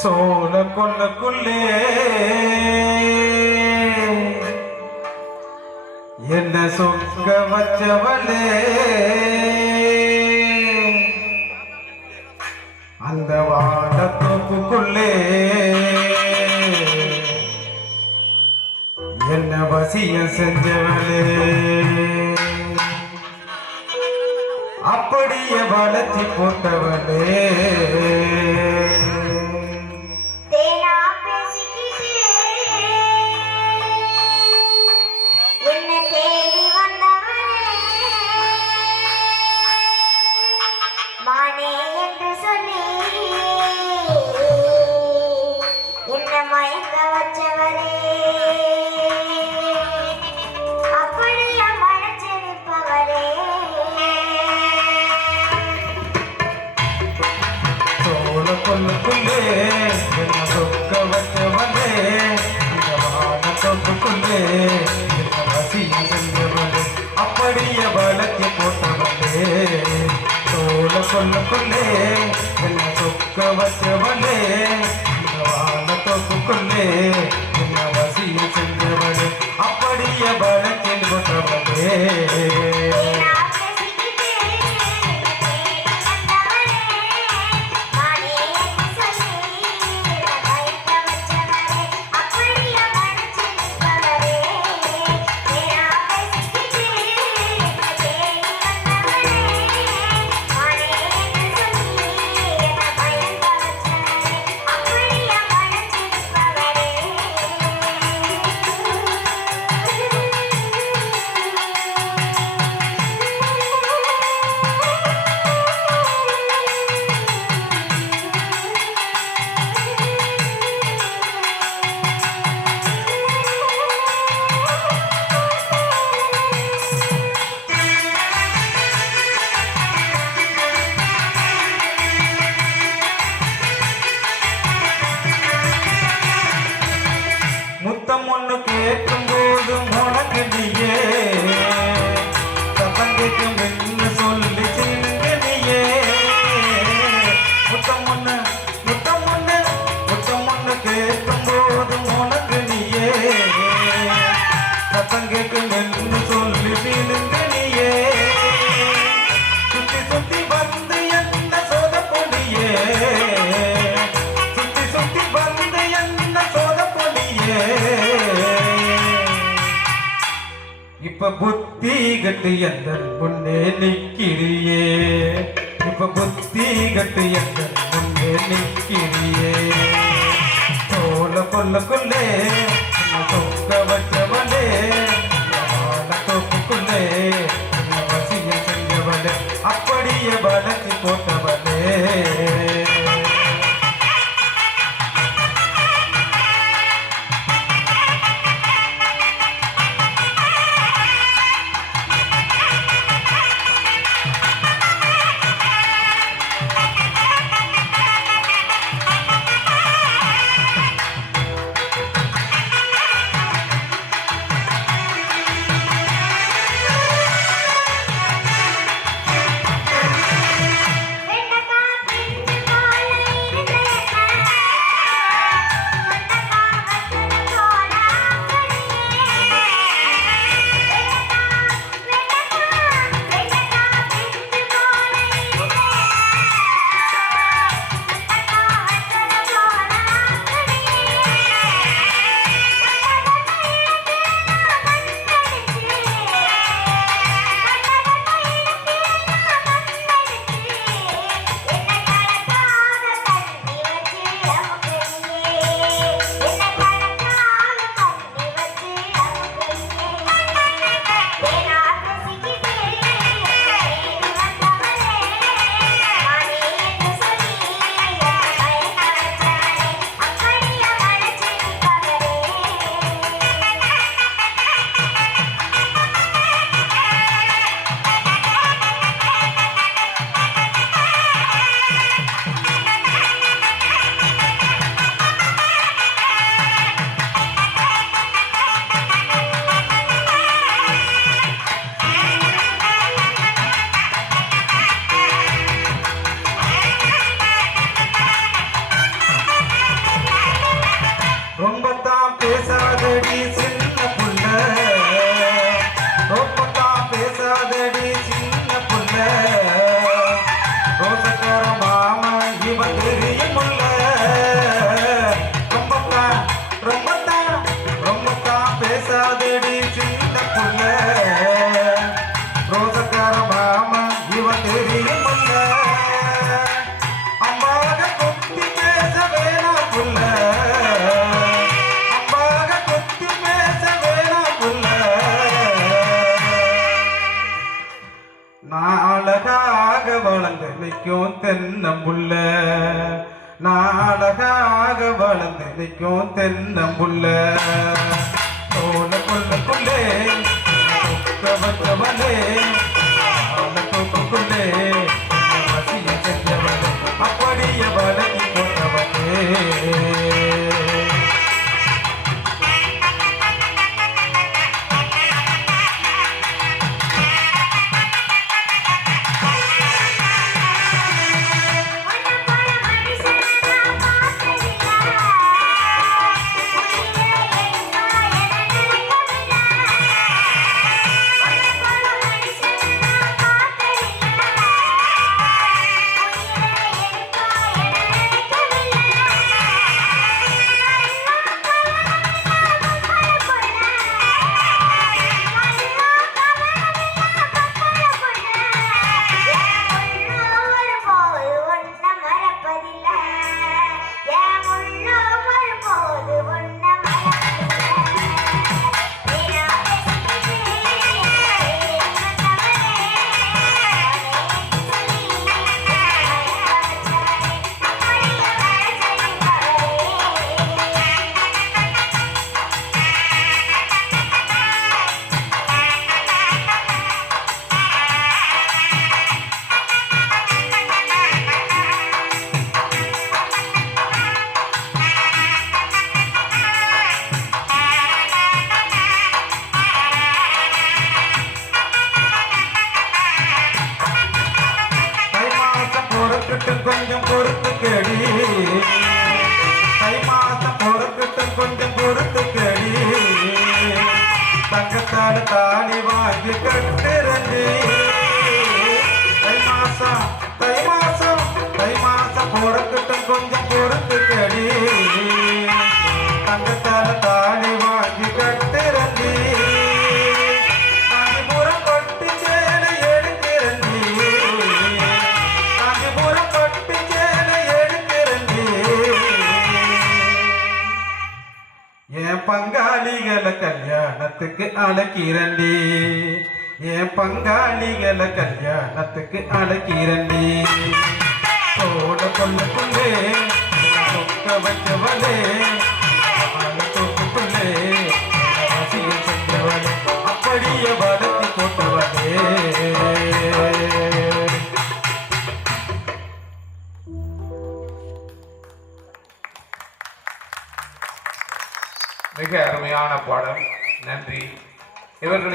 சோழ கொல்லக்குள்ளே என்ன சொக்க வச்சவளே அந்த வாழத்தோப்புக்குள்ளே என்ன வசியம் செஞ்சவளே அப்படியே வளர்ச்சி போட்டவளே கொல்லுக்குள்ளே என்ன சொக்க வச்சவளே அந்த வானத்தோப்புக்குள்ளே என்ன வசியம் செஞ்சவளே அப்படியே வளர்ச்சி போட்டவளே சோழ கொல்லுக்குள்ளே என்ன சொக்க வச்சவளே அந்த வானத்தோப்புக்குள்ளே என்ன வசியம் செஞ்சவளே அப்படியே வளர்ச்சி போட்டவளே ஒண்ணு கேட்கும் போது உனக்கு நீயே சத்தங்கைக்கும் என்ன சொல்லி சிங்க நீயே முத்தம் ஒண்ணு கேட்கும் போது உனக்கு நீயே சத்தங்கைக்கும் என்ன சொல்லி சிங்க நீயே சுத்தி சுத்தி வந்து என்ன சோத பொடியே சுத்தி வந்து என்ன சோத பொடியே இப்ப புத்தி கட்டு எந்த முன்னே நிக்கிறியே இப்ப புத்தி கட்டு எந்த முன்னே நிக்கிறியே சோழ கொல்லக்குள்ளே சொக்க வச்சவளே தோப்புக்குள்ளே வசியம் செஞ்சவளே அப்படியே வளர்ச்சி போட்டவளே இவன் தெரியுமுல்ல ரொம்பத்தான் ரொம்பத்தான் ரொம்பத்தான் பேசாதடி சின்ன புள்ள ரோசக்கார மாமா இவன் தெரியுமுல்ல அம்மாக கொத்தி பேச வேணாம் புள்ள அம்மாக கொத்தி பேச வேணாம் புள்ள நான் அழகாக வளர்ந்து நிற்கும் தென்னம்புள்ள நான் அழகாக வளர்ந்து நிற்கும் தென்னம்புள்ள தோல கொள்ளக்குள்ளே வச்சவனே தோப்புக்குள்ளே வசிய செஞ்சவனே அப்படியே வளர்ச்சி போட்டவனே கொஞ்சம் பொறுத்து கேடி தை மாசம் பொறுத்துட்டு கொஞ்சம் பொறுத்து கேடி தங்கத்தால தாலி வாங்கி கட்டுறி தை மாசம் தை மாசம் தை மாசம் பொறுத்துட்டு கொஞ்சம் பொறுத்து கேடி தங்கத்தால தாலி வாங்கி கட்டுறி என் பங்காளிகளை கல்யாணத்துக்கு அழைக்கிறண்டி என் பங்காளிகளை கல்யாணத்துக்கு அழைக்கிறண்டி தோட கொள்ளுக்குள்ளே சொக்க வைக்கவளே தோப்புக்குள்ளே செஞ்சவளே அப்படியே வளர்த்தி போட்டவளே மிக அருமையான பாடல். நன்றி. இவர்களின்